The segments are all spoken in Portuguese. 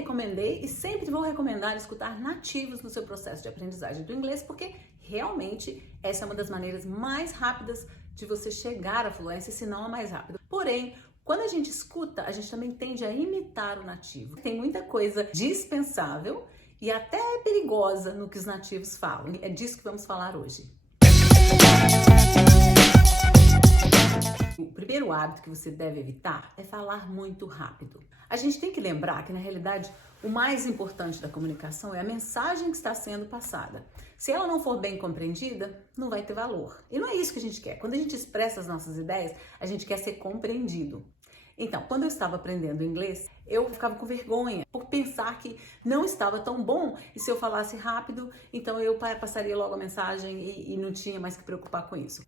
recomendei e sempre vou recomendar escutar nativos no seu processo de aprendizagem do inglês, porque realmente essa é uma das maneiras mais rápidas de você chegar à fluência, se não a mais rápida. Porém, quando a gente escuta, a gente também tende a imitar o nativo. Tem muita coisa dispensável e até perigosa no que os nativos falam. É disso que vamos falar hoje. O primeiro hábito que você deve evitar é falar muito rápido. A gente tem que lembrar que, na realidade, o mais importante da comunicação é a mensagem que está sendo passada. Se ela não for bem compreendida, não vai ter valor. E não é isso que a gente quer. Quando a gente expressa as nossas ideias, a gente quer ser compreendido. Então, quando eu estava aprendendo inglês, eu ficava com vergonha por pensar que não estava tão bom e se eu falasse rápido, então eu passaria logo a mensagem e não tinha mais que preocupar com isso.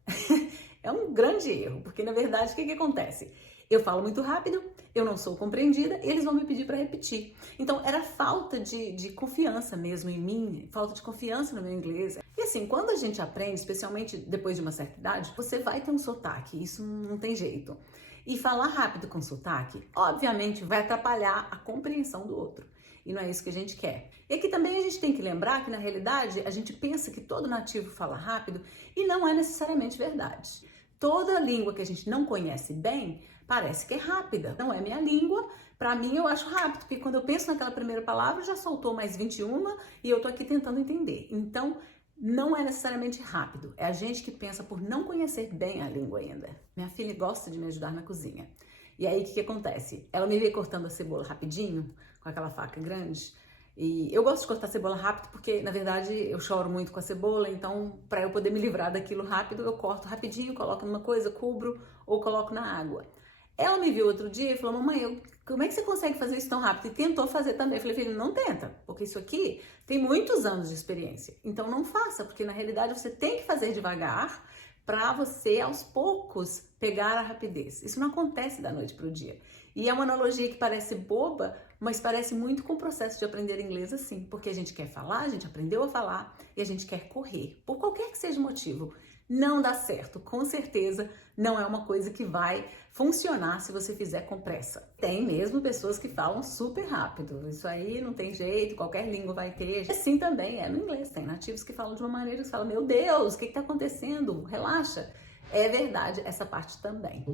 É um grande erro, porque na verdade o que acontece? Eu falo muito rápido, eu não sou compreendida e eles vão me pedir para repetir. Então era falta de confiança mesmo em mim, falta de confiança no meu inglês. E assim, quando a gente aprende, especialmente depois de uma certa idade, você vai ter um sotaque, isso não tem jeito. E falar rápido com sotaque, obviamente, vai atrapalhar a compreensão do outro. E não é isso que a gente quer. E aqui também a gente tem que lembrar que, na realidade, a gente pensa que todo nativo fala rápido e não é necessariamente verdade. Toda língua que a gente não conhece bem parece que é rápida. Não é minha língua, pra mim eu acho rápido, porque quando eu penso naquela primeira palavra já soltou mais 21 e eu tô aqui tentando entender. Então, não é necessariamente rápido, é a gente que pensa por não conhecer bem a língua ainda. Minha filha gosta de me ajudar na cozinha. E aí, o que acontece? Ela me vê cortando a cebola rapidinho, com aquela faca grande. E eu gosto de cortar cebola rápido porque, na verdade, eu choro muito com a cebola. Então, para eu poder me livrar daquilo rápido, eu corto rapidinho, coloco numa coisa, cubro ou coloco na água. Ela me viu outro dia e falou, mamãe, como é que você consegue fazer isso tão rápido? E tentou fazer também. Eu falei, filho, não tenta, porque isso aqui tem muitos anos de experiência. Então não faça, porque na realidade você tem que fazer devagar para você, aos poucos, pegar a rapidez. Isso não acontece da noite para o dia. E é uma analogia que parece boba, mas parece muito com o processo de aprender inglês assim. Porque a gente quer falar, a gente aprendeu a falar e a gente quer correr. Por qualquer que seja o motivo. Não dá certo, com certeza não é uma coisa que vai funcionar se você fizer com pressa. Tem mesmo pessoas que falam super rápido, isso aí não tem jeito, qualquer língua vai ter. Assim também é no inglês, tem nativos que falam de uma maneira que você fala, meu Deus, o que está acontecendo? Relaxa. É verdade, essa parte também.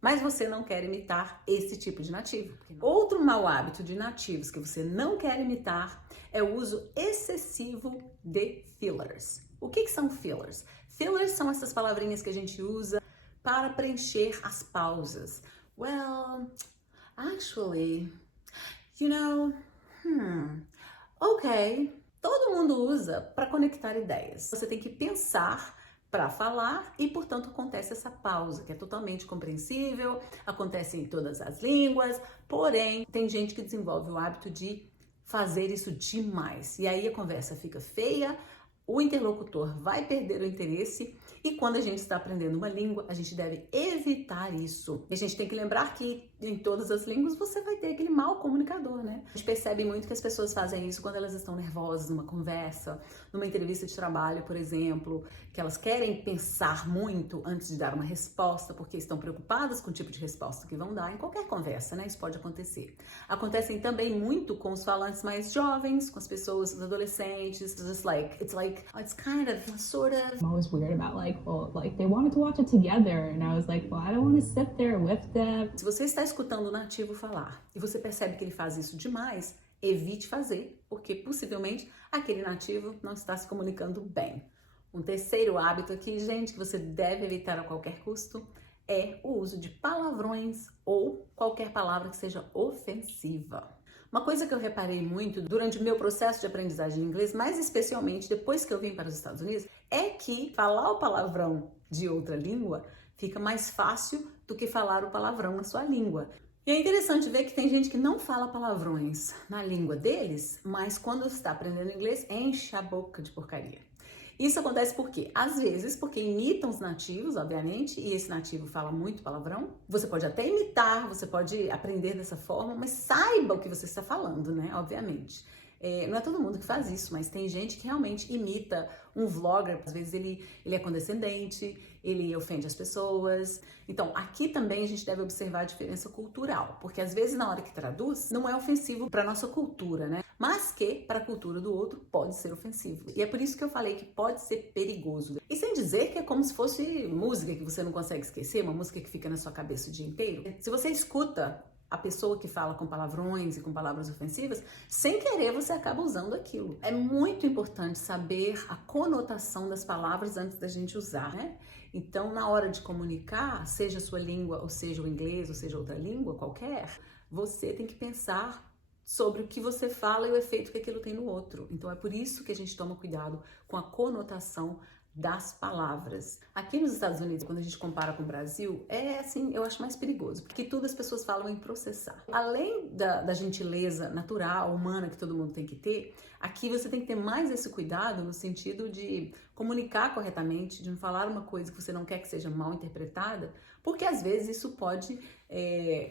Mas você não quer imitar esse tipo de nativo. Outro mau hábito de nativos que você não quer imitar é o uso excessivo de fillers. O que são fillers? Fillers são essas palavrinhas que a gente usa para preencher as pausas. Well, actually, okay. Todo mundo usa para conectar ideias. Você tem que pensar para falar e, portanto, acontece essa pausa, que é totalmente compreensível, acontece em todas as línguas, porém, tem gente que desenvolve o hábito de fazer isso demais. E aí a conversa fica feia, o interlocutor vai perder o interesse e quando a gente está aprendendo uma língua, a gente deve evitar isso. E a gente tem que lembrar que em todas as línguas você vai ter aquele mau comunicador, né? A gente percebe muito que as pessoas fazem isso quando elas estão nervosas numa conversa, numa entrevista de trabalho, por exemplo, que elas querem pensar muito antes de dar uma resposta, porque estão preocupadas com o tipo de resposta que vão dar em qualquer conversa, né? Isso pode acontecer. Acontecem também muito com os falantes mais jovens, com as pessoas, os adolescentes, it's kind of, sort of. I'm always weird about they wanted to watch it together and I was like, well, I don't want to sit there with them. Se você está escutando o nativo falar e você percebe que ele faz isso demais, evite fazer, porque possivelmente aquele nativo não está se comunicando bem. Um terceiro hábito aqui, gente, que você deve evitar a qualquer custo é o uso de palavrões ou qualquer palavra que seja ofensiva. Uma coisa que eu reparei muito durante o meu processo de aprendizagem em inglês, mais especialmente depois que eu vim para os Estados Unidos, é que falar o palavrão de outra língua fica mais fácil do que falar o palavrão na sua língua. E é interessante ver que tem gente que não fala palavrões na língua deles, mas quando está aprendendo inglês, enche a boca de porcaria. Isso acontece por quê? Às vezes porque imitam os nativos, obviamente, e esse nativo fala muito palavrão. Você pode até imitar, você pode aprender dessa forma, mas saiba o que você está falando, né? Obviamente. Não é todo mundo que faz isso, mas tem gente que realmente imita um vlogger. Às vezes ele é condescendente, ele ofende as pessoas. Então, aqui também a gente deve observar a diferença cultural, porque às vezes na hora que traduz, não é ofensivo para nossa cultura, né? Mas que para a cultura do outro pode ser ofensivo. E é por isso que eu falei que pode ser perigoso. E sem dizer que é como se fosse música que você não consegue esquecer, uma música que fica na sua cabeça o dia inteiro. Se você escuta a pessoa que fala com palavrões e com palavras ofensivas, sem querer você acaba usando aquilo. É muito importante saber a conotação das palavras antes da gente usar, né? Então, na hora de comunicar, seja a sua língua, ou seja o inglês, ou seja outra língua qualquer, você tem que pensar sobre o que você fala e o efeito que aquilo tem no outro. Então, é por isso que a gente toma cuidado com a conotação das palavras. Aqui nos Estados Unidos, quando a gente compara com o Brasil, eu acho mais perigoso, porque tudo as pessoas falam em processar. Além da gentileza natural, humana que todo mundo tem que ter, aqui você tem que ter mais esse cuidado no sentido de comunicar corretamente, de não falar uma coisa que você não quer que seja mal interpretada, porque às vezes isso pode,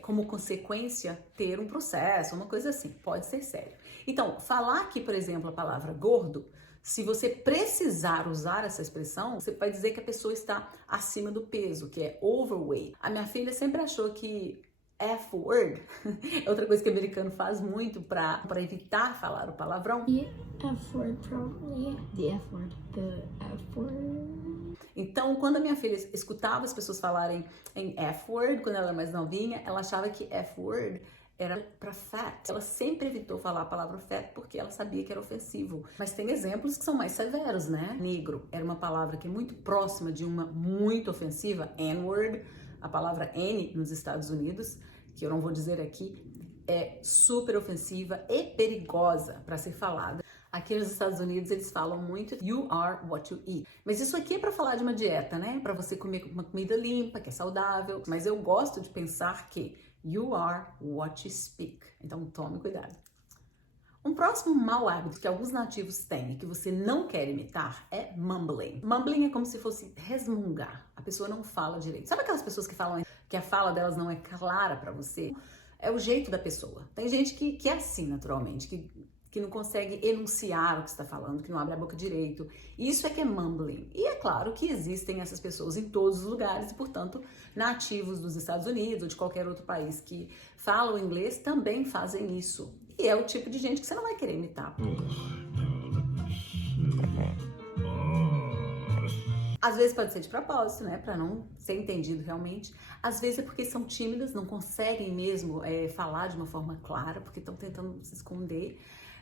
como consequência, ter um processo, uma coisa assim, pode ser sério. Então, falar aqui, por exemplo, a palavra gordo, se você precisar usar essa expressão, você vai dizer que a pessoa está acima do peso, que é overweight. A minha filha sempre achou que F-word é outra coisa que o americano faz muito para evitar falar o palavrão. The F-word, probably. The F-word. The F-word. Então, quando a minha filha escutava as pessoas falarem em F-word, quando ela era mais novinha, ela achava que F-word era para fat. Ela sempre evitou falar a palavra fat porque ela sabia que era ofensivo. Mas tem exemplos que são mais severos, né? Negro era uma palavra que é muito próxima de uma muito ofensiva, N-word. A palavra N nos Estados Unidos, que eu não vou dizer aqui, é super ofensiva e perigosa para ser falada. Aqui nos Estados Unidos eles falam muito you are what you eat. Mas isso aqui é para falar de uma dieta, né? Para você comer uma comida limpa, que é saudável. Mas eu gosto de pensar que you are what you speak. Então tome cuidado. Um próximo mau hábito que alguns nativos têm e que você não quer imitar é mumbling. Mumbling é como se fosse resmungar. A pessoa não fala direito. Sabe aquelas pessoas que falam que a fala delas não é clara para você? É o jeito da pessoa. Tem gente que é assim naturalmente, que não consegue enunciar o que está falando, que não abre a boca direito. Isso é que é mumbling. E é claro que existem essas pessoas em todos os lugares e, portanto, nativos dos Estados Unidos ou de qualquer outro país que falam inglês também fazem isso. E é o tipo de gente que você não vai querer imitar. Às vezes pode ser de propósito, né? Para não ser entendido realmente. Às vezes é porque são tímidas, não conseguem mesmo falar de uma forma clara, porque estão tentando se esconder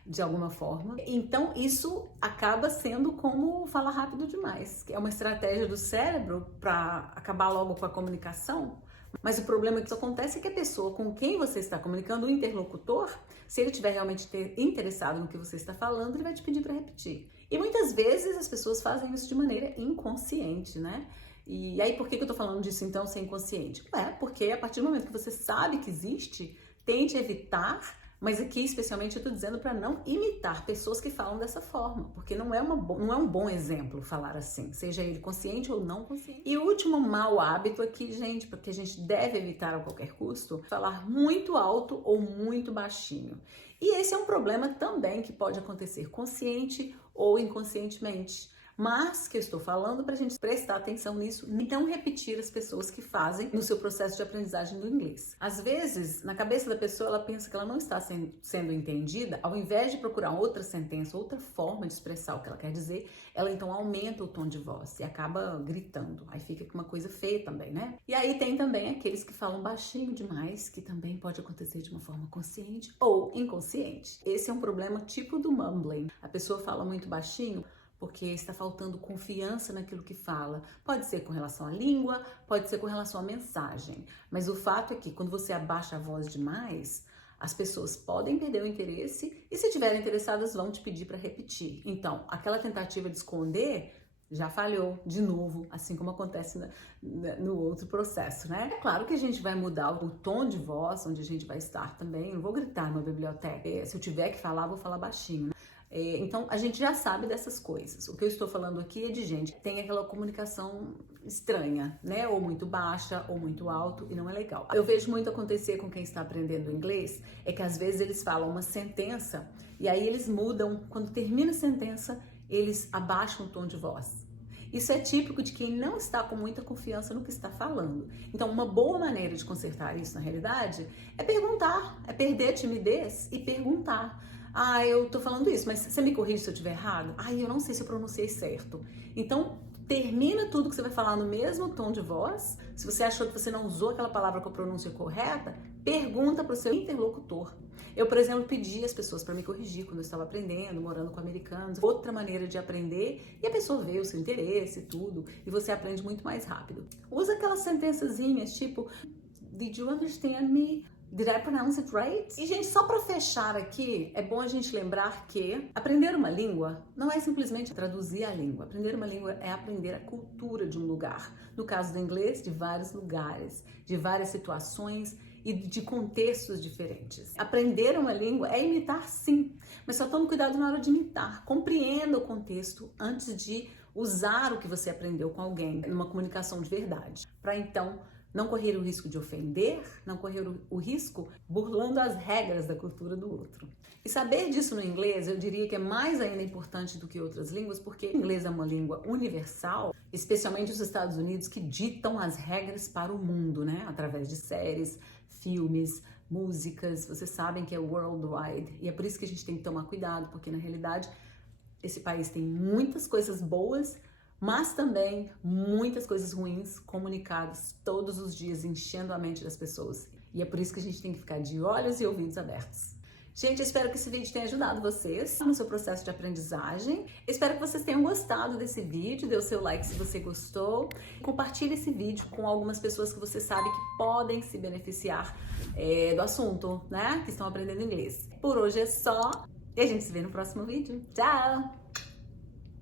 de alguma forma. Então isso acaba sendo como falar rápido demais, que é uma estratégia do cérebro para acabar logo com a comunicação. Mas o problema que isso acontece é que a pessoa com quem você está comunicando, o interlocutor, se ele estiver realmente interessado no que você está falando, ele vai te pedir para repetir. E muitas vezes as pessoas fazem isso de maneira inconsciente, né? E aí por que eu tô falando disso então ser inconsciente? Porque a partir do momento que você sabe que existe, tente evitar. Mas aqui, especialmente, eu tô dizendo para não imitar pessoas que falam dessa forma, porque não é um bom exemplo falar assim, seja ele consciente ou não consciente. E o último mau hábito aqui, gente, porque a gente deve evitar a qualquer custo, falar muito alto ou muito baixinho. E esse é um problema também que pode acontecer consciente ou inconscientemente. Mas que eu estou falando para a gente prestar atenção nisso e não repetir as pessoas que fazem no seu processo de aprendizagem do inglês. Às vezes, na cabeça da pessoa, ela pensa que ela não está sendo entendida, ao invés de procurar outra sentença, outra forma de expressar o que ela quer dizer, ela então aumenta o tom de voz e acaba gritando. Aí fica uma coisa feia também, né? E aí tem também aqueles que falam baixinho demais, que também pode acontecer de uma forma consciente ou inconsciente. Esse é um problema tipo do mumbling. A pessoa fala muito baixinho porque está faltando confiança naquilo que fala. Pode ser com relação à língua, pode ser com relação à mensagem. Mas o fato é que quando você abaixa a voz demais, as pessoas podem perder o interesse e se estiverem interessadas vão te pedir para repetir. Então, aquela tentativa de esconder já falhou de novo, assim como acontece no outro processo, né? É claro que a gente vai mudar o tom de voz, onde a gente vai estar também. Eu não vou gritar numa biblioteca. Se eu tiver que falar, vou falar baixinho, né? Então, a gente já sabe dessas coisas. O que eu estou falando aqui é de gente que tem aquela comunicação estranha, né? Ou muito baixa, ou muito alto, e não é legal. Eu vejo muito acontecer com quem está aprendendo inglês, é que às vezes eles falam uma sentença, e aí eles mudam, quando termina a sentença, eles abaixam o tom de voz. Isso é típico de quem não está com muita confiança no que está falando. Então, uma boa maneira de consertar isso na realidade é perguntar, é perder a timidez e perguntar. Ah, eu tô falando isso, mas você me corrige se eu estiver errado? Ah, eu não sei se eu pronunciei certo. Então, termina tudo que você vai falar no mesmo tom de voz. Se você achou que você não usou aquela palavra com a pronúncia correta, pergunta para o seu interlocutor. Eu, por exemplo, pedi às pessoas para me corrigir quando eu estava aprendendo, morando com americanos, outra maneira de aprender, e a pessoa vê o seu interesse e tudo, e você aprende muito mais rápido. Usa aquelas sentençazinhas tipo, did you understand me? Did I pronounce it right? E, gente, só para fechar aqui, é bom a gente lembrar que aprender uma língua não é simplesmente traduzir a língua. Aprender uma língua é aprender a cultura de um lugar. No caso do inglês, de vários lugares, de várias situações e de contextos diferentes. Aprender uma língua é imitar, sim, mas só tome cuidado na hora de imitar. Compreenda o contexto antes de usar o que você aprendeu com alguém numa comunicação de verdade, para então não correr o risco de ofender, não correr o risco burlando as regras da cultura do outro. E saber disso no inglês, eu diria que é mais ainda importante do que outras línguas, porque o inglês é uma língua universal, especialmente os Estados Unidos, que ditam as regras para o mundo, né? Através de séries, filmes, músicas, vocês sabem que é worldwide. E é por isso que a gente tem que tomar cuidado, porque na realidade esse país tem muitas coisas boas, mas também muitas coisas ruins comunicadas todos os dias, enchendo a mente das pessoas. E é por isso que a gente tem que ficar de olhos e ouvidos abertos. Gente, eu espero que esse vídeo tenha ajudado vocês no seu processo de aprendizagem. Espero que vocês tenham gostado desse vídeo, dê o seu like se você gostou. Compartilhe esse vídeo com algumas pessoas que você sabe que podem se beneficiar do assunto, né? Que estão aprendendo inglês. Por hoje é só e a gente se vê no próximo vídeo. Tchau!